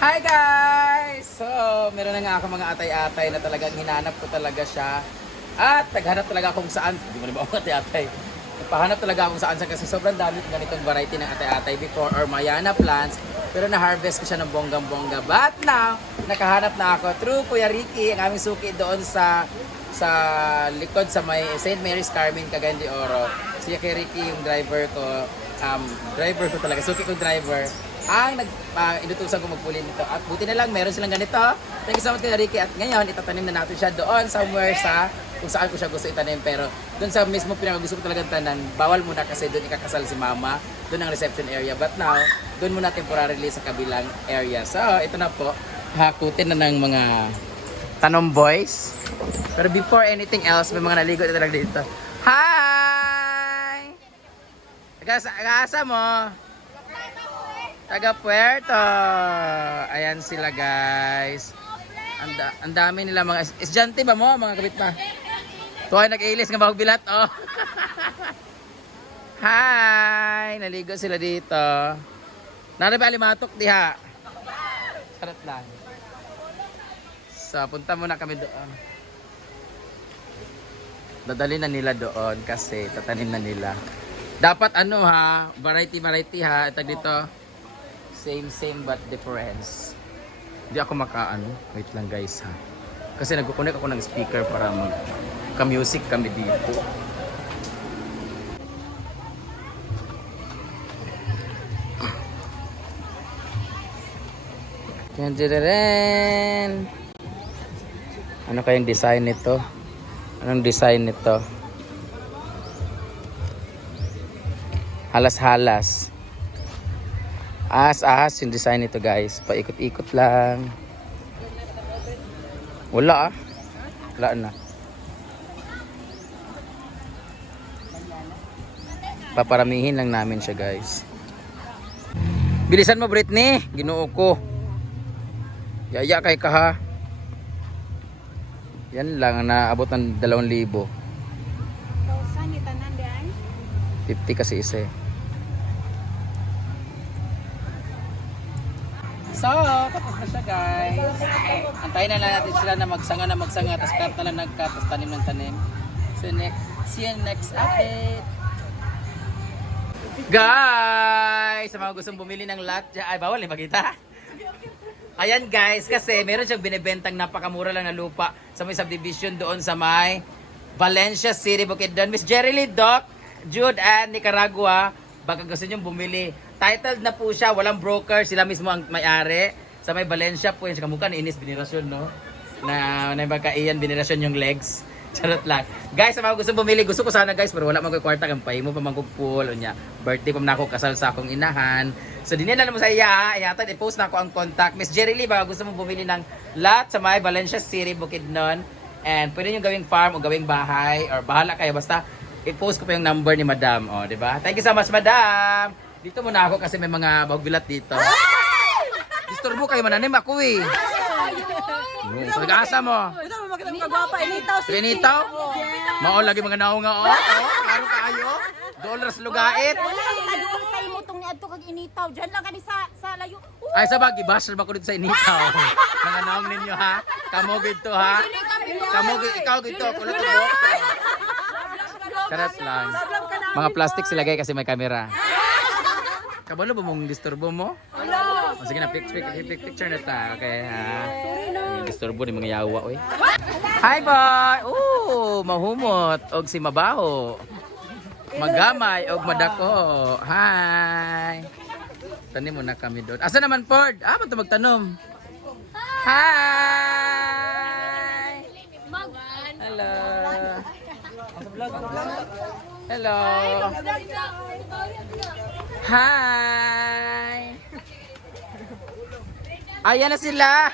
Hi guys! So, meron na nga ako mga atay-atay na talagang hinanap ko talaga siya. At naghanap talaga akong saan. Hindi mo na ba ako atay-atay? Nagpahanap talaga akong saan kasi sobrang dami ganitong variety ng atay-atay before or Mayana plants. Pero na-harvest ko siya ng bonggang-bongga. But now, nakahanap na ako through Kuya Ricky, ang aming suki doon sa sa likod sa may St. Mary's Carmen, Cagayan de Oro. Si Kuya Ricky yung driver ko. Um, driver ko talaga, suki ko driver ang nag uh, inutusan ko magpuli nito. At buti na lang, meron silang ganito. Thank you so much kay Ricky. At ngayon, itatanim na natin siya doon somewhere sa kung saan ko siya gusto itanim. Pero doon sa mismo pinaka gusto ko talaga tanan, bawal muna kasi doon ikakasal si mama. Doon ang reception area. But now, doon muna temporarily sa kabilang area. So, ito na po. Hakutin na ng mga tanom boys. Pero before anything else, may mga naligo na talaga dito. Hi! Agasa, agasa mo. Taga Puerto. Ayan sila guys. Ang, da- dami nila mga estudyante ba mo mga kapit pa? Tuwa nag-ilis nga magbilat oh. Hi! Naligo sila dito. Nara ba alimatok diha? Sarap lang. So, punta muna kami doon. Dadali na nila doon kasi tatanim na nila. Dapat ano ha, variety variety ha. Ito dito. Same same but difference. Hindi ako makaano. Wait lang guys ha. Kasi nagkukunik ako ng speaker para mag ka-music kami dito. Ano kayang design nito? Anong design nito? Halas-halas. Ahas-ahas yung design nito guys. Paikot-ikot lang. Wala ah. Wala na. Paparamihin lang namin siya guys. Bilisan mo Britney. Ginoo ko. Yaya kay ka ha. Yan lang naabot ng 2,000. Kausan ni tanan diyan. 50 kasi isa eh. So, tapos na siya guys. Antayin na lang natin sila na magsanga na magsanga, tapos cut na lang nag-cut, tapos tanim ng tanim. So next, see you next update. Guys, sa mga gustong bumili ng lot dyan, ay bawal eh, makita. Ayan guys, kasi meron siyang binibentang napakamura lang na lupa sa may subdivision doon sa may Valencia City, Bukidnon. Miss Jerry Lee, Doc, Jude, and Nicaragua, baka gusto nyo bumili. Titled na po siya, walang broker, sila mismo ang may-ari. Sa may Valencia po yun, sa kamukha ni Inis Binirasyon, no? Na, na baka iyan Binirasyon yung legs. Charot lang. Guys, sa mga gusto bumili, gusto ko sana guys, pero wala man ko kwarta kang pay mo pa mangkugpool. O niya, birthday pa man ako kasal sa akong inahan. So, din na naman sa iya, iyatan, i-post na ako ang contact. Miss Jerry Lee, baka gusto mo bumili ng lot sa may Valencia City, Bukidnon. And pwede nyo gawing farm o gawing bahay or bahala kayo. Basta, i-post ko pa yung number ni Madam. O, di ba? Thank you so much, Madam! Dito muna ako kasi may mga bagbilat dito. Disturbo kayo mananim ako eh. No, so, asa mo? Ito mo mo kagwapa initaw si Trinitaw? Mao lagi mga naong nga oh. Klaro kayo. Dollars lugait. Wala doon sa imo tong niadto kag initaw. Diyan lang kami sa sa layo. Ay sa bagi basher ba ko dito sa initaw. Mga naong ninyo ha. Kamo gito ha. Kamo ikaw gito kulot mo. Karat lang. Mga plastic silagay kasi may camera. Kabalo ba mong disturbo mo? Wala. O, sige na, picture, picture, picture na ta. Okay, ha? Yung disturbo ni mga yawa, oy. Hi, boy! Ooh, mahumot. Og si mabaho. Magamay, og madako. Hi! Tanim mo na kami doon. Asa naman, Ford? Ah, ba't magtanom? Hi! Hello! Hello! Hi! Ayan na sila!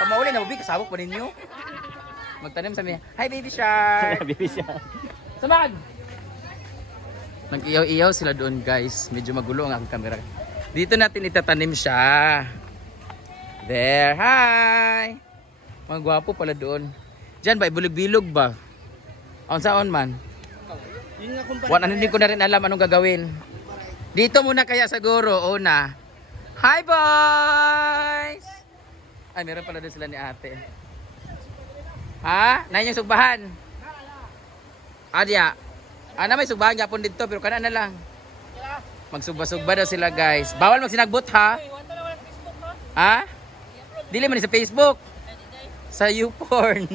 Pamauli na mabi, kasabok pa ninyo. Magtanim sa miya. Hi, baby shark! baby shark. Samag! Nag-iyaw-iyaw sila doon, guys. Medyo magulo ang aking camera. Dito natin itatanim siya. There. Hi! Mga gwapo pala doon. Diyan ba? Ibulig-bilog ba? On saan man? Wala, hindi ko na rin alam anong gagawin. Dito muna kaya siguro, una. Hi, boys! Ay, meron pala doon sila ni ate. Ha? Nain yung sugbahan? Adya. Ana may sugbahan yapon dito pero kana na lang. Magsugba-sugba daw sila guys. Bawal magsinagbot ha. Ha? Dili man sa Facebook. Sa YouPorn.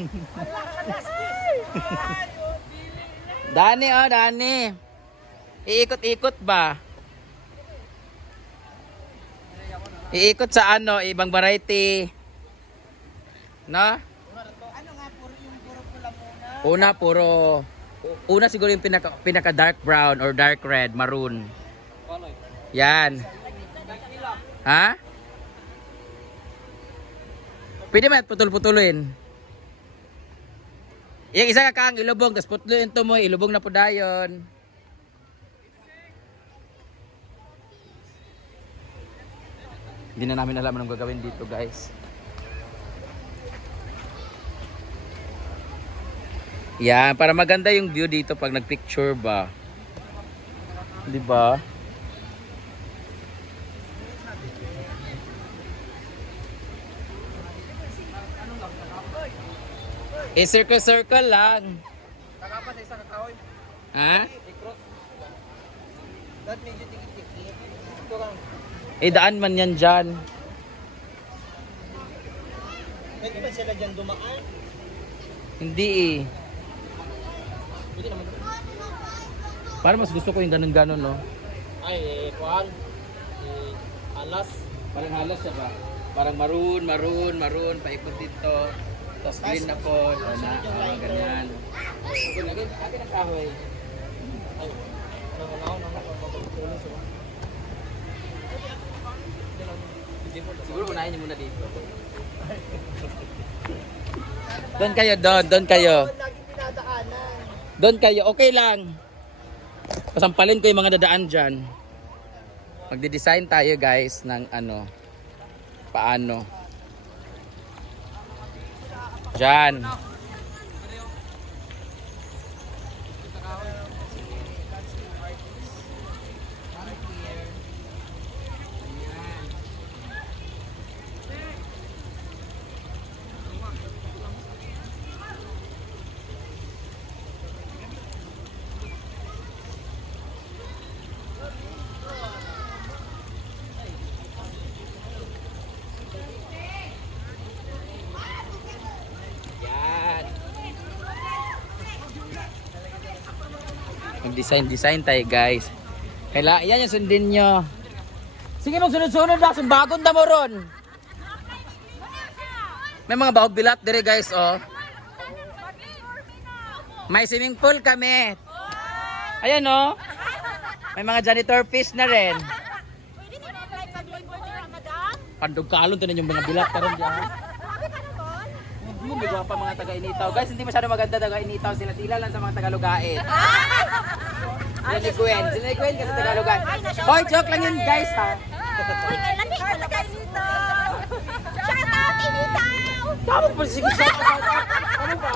Dani oh, Dani. Iikot-ikot ba? Iikot sa ano, ibang variety. No? Una puro Una siguro yung pinaka, pinaka dark brown or dark red, maroon. Yan. Ha? Pwede mo putol-putulin. Yung isa ka kang ilubong, tapos putulin to mo, ilubong na po dayon. Hindi na namin alam anong gagawin dito guys. Yan, para maganda yung view dito pag nagpicture ba. 'Di ba? Eh, circle-circle lang. Kakapas sa isang kahoy. Ha? I-cross. Dahil medyo tikit-tikit. Ito lang. Eh, daan man yan dyan. Pwede ba sila dyan dumaan? Hindi eh. Pwede naman. Para mas gusto ko yung ganun-ganun, no? Ay, eh, kuhan. Eh, alas. Parang halos siya ba? Parang maroon, maroon, maroon, paikot dito. Tapos green na po. O na, oh, ganyan. Akin ang kahoy. Ay, nangunaw na makapagpapatuloy sila. Siguro unahin niyo muna dito. Doon kayo, doon, doon kayo. Doon kayo, okay lang. Pasampalin ko yung mga dadaan dyan. Magde-design tayo guys ng ano, paano. Dyan. Yan. Mag-design, design tayo guys. Kaila, yan yung sundin nyo. Sige, magsunod-sunod na. Sumbagon na mo ron. May mga bahog bilat dire guys, oh. May swimming pool kami. Ayan, oh. May mga janitor fish na rin. Madam? Pandugkalon to yung mga bilat karon diyan. Hindi may pa mga taga-initaw. Guys, hindi masyado maganda taga-initaw. Sila sila lang sa mga taga-lugait. Sila ni Gwen. Sila ni Gwen kasi taga-lugait. Hoy, joke lang yun guys ha. Uy, kailan di ka lagay nito? Shout out, Initaw! Tama po sige siya. Ano ba?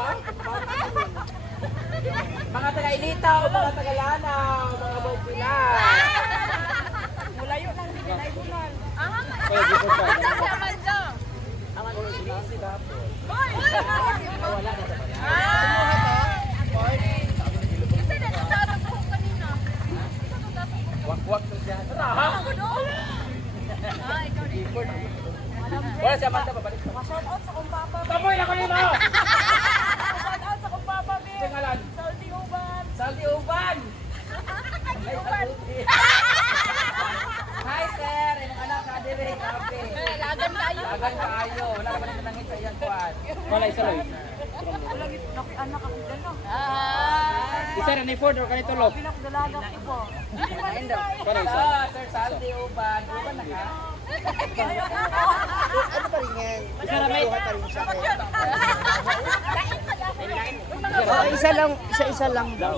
Mga taga-initaw, mga taga-lanaw, mga bawpilan. Mulayo lang, hindi na ibunan. Na sa mga. Kasi na ito sa buhok kanina. Wak-wak to siya. Tara ha? Wala siya manta babalik. Shout out sa kong papa. Tapoy na ko nimo. Shout out sa kong papa, Bill. Tingalan. Salty Uban. Saldi Uban. Salty Uban. Hi sir, imong anak na dire Lagan kayo. Tagan kaayo, wala ka man nangit sa iyang kuan. Wala isa lang. Lagi laki anak ako dala. Ah. Isa ra ni Ford or kanito lo. Bilang dalaga ko po. Para isa. Ah, sir Saldi Uban, Uban na ka. Ano pa rin yan? Isa ra may. Pa rin. Oh, isa lang, isa-isa lang daw.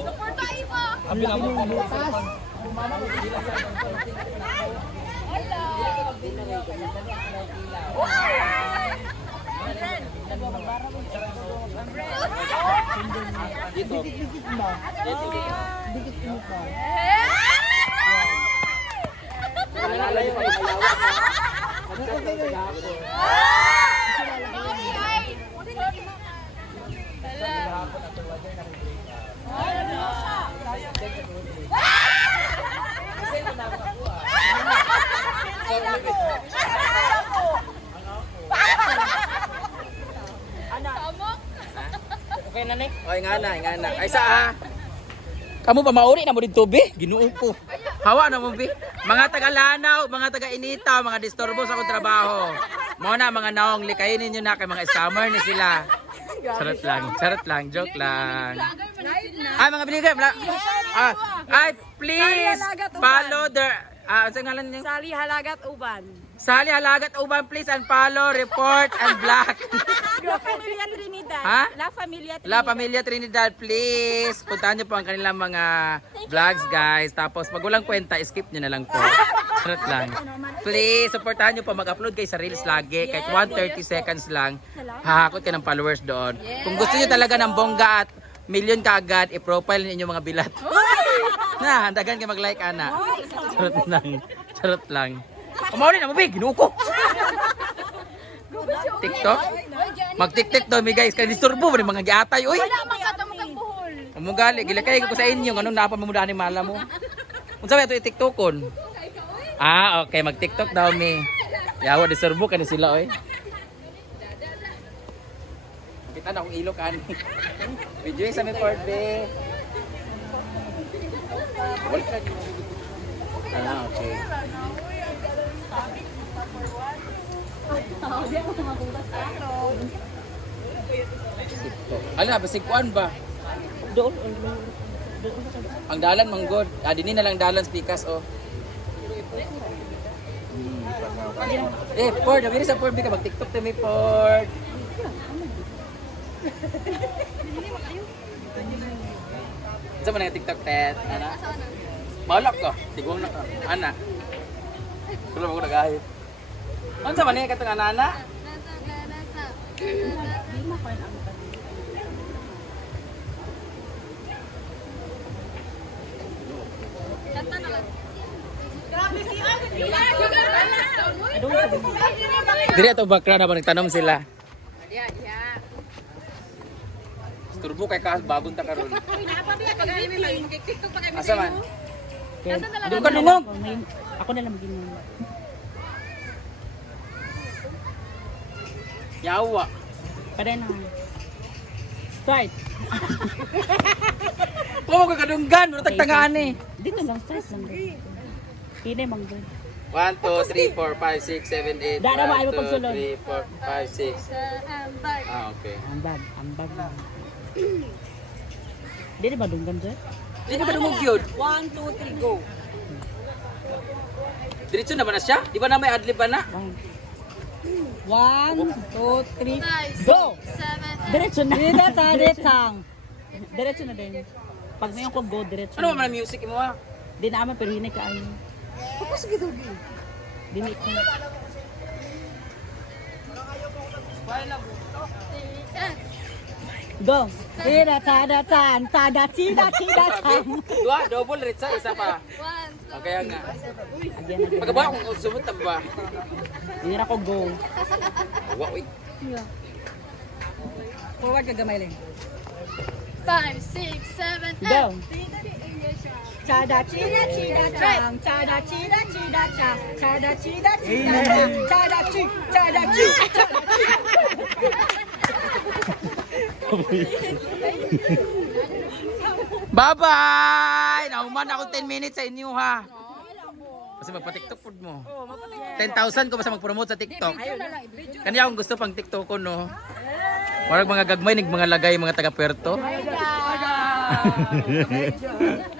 Ang pinamo ko. Dito. Nalalayo pa yung malawa. Nag-chat lang sa gahapon. Okay na ni. Ay nga na, nga na. Ay sa ah. Kamu pa mauri na mo dito be? Ginuo ko. Hawa na mo be. Mga taga Lanao, mga taga Inita, mga disturbo sa akong trabaho. Mo na mga naong likayin ninyo na kay mga scammer ni sila. Charot lang, charot lang, joke lang. Ay mga bla. Ah, ay please follow the Ah, sa ngalan niyo? Sali halagat uban. Sali halagat uban please and follow, report and block. Familia Trinidad. Ha? La Familia Trinidad. La Familia Trinidad, please. Puntahan niyo po ang kanilang mga vlogs, guys. Tapos, pag walang kwenta, skip niyo na lang po. Charot lang. Please, supportahan niyo po. Mag-upload kayo sa Reels lagi. Kahit 130 seconds lang. Hahakot ka ng followers doon. Kung gusto niyo talaga ng bongga at million ka agad, i-profile yung mga bilat. na, handagan kayo mag-like, ana. Charot lang. Charot lang. Kumawali na mo, Big. Ginuko. TikTok? Mag-tiktok daw mi guys, kay disturbo ni mga giatay oy. Umugali, gilakay ko sa inyo nganong napa mamudaan ni mala mo. Unsa ba ito i-tiktokon? Ah, okay, mag-tiktok daw mi. Yawa disturbo ka ni sila oy. Kita na akong ilo kan. Video sa mi birthday. Ah, okay. TikTok. Ala, basig kuan ba? Doon. Ang dalan manggod. Ah, dinhi na lang dalan speakers oh. Hmm. Eh, Ford, dami sa Ford ka mag-TikTok to me, Ford. Sa man TikTok tet, ana? Balak ka, tigong na ka. Ana. Kulo mo nagahit. Unsa man ni katong anana? Diri ato bakra na ba nagtanom sila? Turbo kay kas babon ta karon. Asa man? Doon ka dungog. Ako na lang maging Yawa. Pare na. Start. Kumo ka kadunggan, mo tagtangaan eh. Dito lang, start lang. Pine manggo. 1 2 3 4 5 6 7 8 Dada mo, ayaw mo pagsulod. 3 4 5 6. Ah, okay. Ambag, ambag na. Dili ba dunggan dyan? Di ba kadungog yun? 1, 2, 3, go. Diretso na ba na siya? Di ba na may adlib ba na? 1, 2, 3, go! Diretso na. Diretso na, diretso Diretso na din. Pag ngayon ko go, diretso Ano na. man ang music mo ha? Di naman, pero hinay ka ano. Tapos gitu, Dili ko. Go! Tira, tada, tan, tada, tida, tida, tan. Dua, double ritsa, isa pa. Okay nga. Agyan na din. Pagkabawa kung sumot na ba? Hindi na ko go. Wow, wait. Forward ka gamay lang. Five, six, seven, Go! eight. Chada chida chida chang, chada chida chida chang, chada chida chida chang, chada chi, chada chi, chada chi. Bye-bye! Nauman ako 10 minutes sa inyo ha. Kasi magpa-tiktok food mo. 10,000 ko basta mag-promote sa TikTok. Kanya akong gusto pang TikTok ko no. Warag mga gagmay nig mga lagay mga taga Puerto.